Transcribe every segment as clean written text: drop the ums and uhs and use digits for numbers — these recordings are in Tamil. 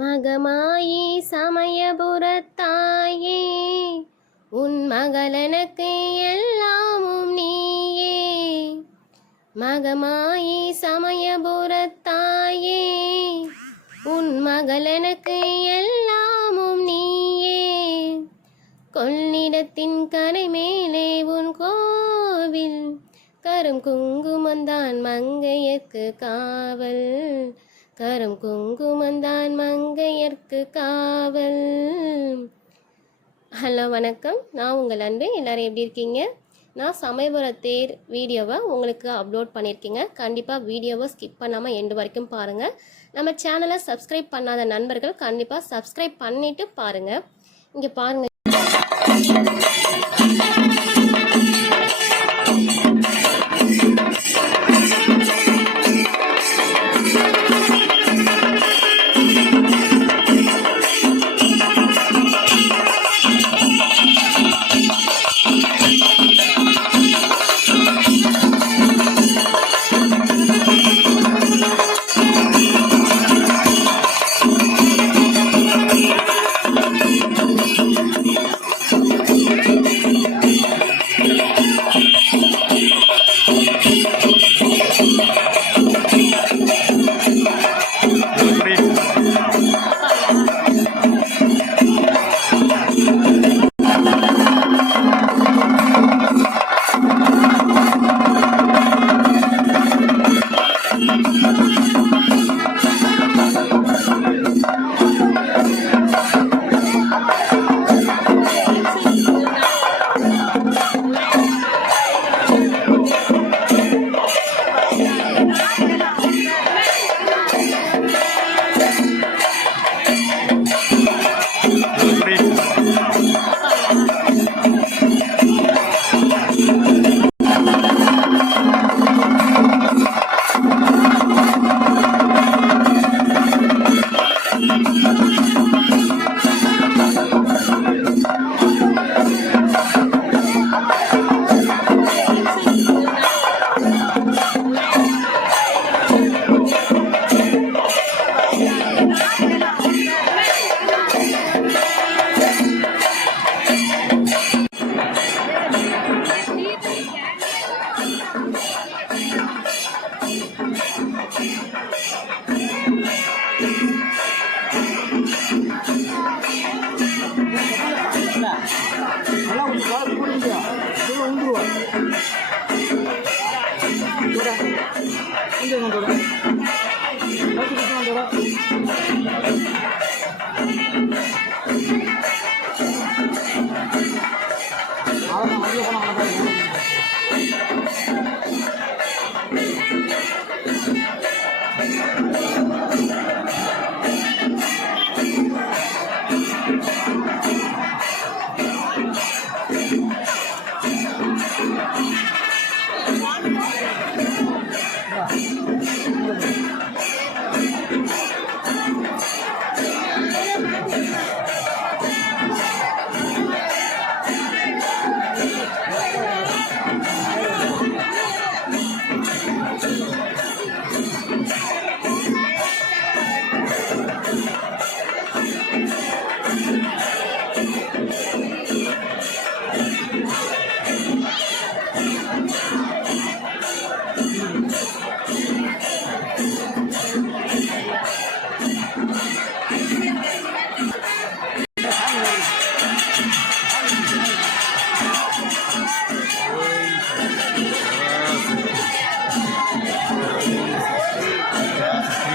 மகமாயி சமயபுரத்தாயே, உன் மகளனுக்கு எல்லாமும் நீயே. மகமாயி சமயபுரத்தாயே, உன் மகளனுக்கு எல்லாமும் நீயே. கொள்ளிடத்தின் கரை மேலே உன் கோவில், கரும் குங்குமந்தான் மங்கையர்க்கு காவல். கரும் குங்குமந்தான் மங்கையர்க்கு காவல். ஹலோ வணக்கம், நான் உங்கள் அன்பு. எல்லோரும் எப்படி இருக்கீங்க? நான் சமயபுரத்தேர் வீடியோவை உங்களுக்கு அப்லோட் பண்ணியிருக்கீங்க. கண்டிப்பாக வீடியோவை ஸ்கிப் பண்ணாமல் எண்டு வரைக்கும் பாருங்கள். நம்ம சேனலை சப்ஸ்கிரைப் பண்ணாத நண்பர்கள் கண்டிப்பாக சப்ஸ்கிரைப் பண்ணிவிட்டு பாருங்கள். இங்கே பாருங்கள்,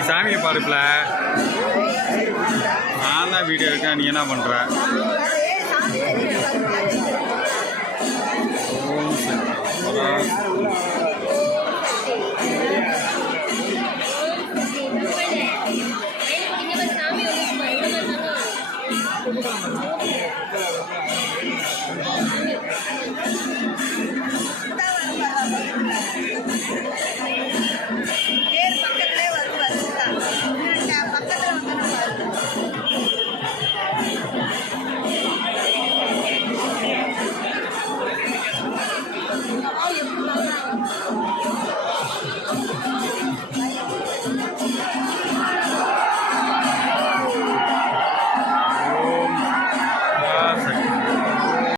சாமியை பாருப்பில் நான் தான் வீடியோ இருக்கேன், நீ என்ன பண்ணுற?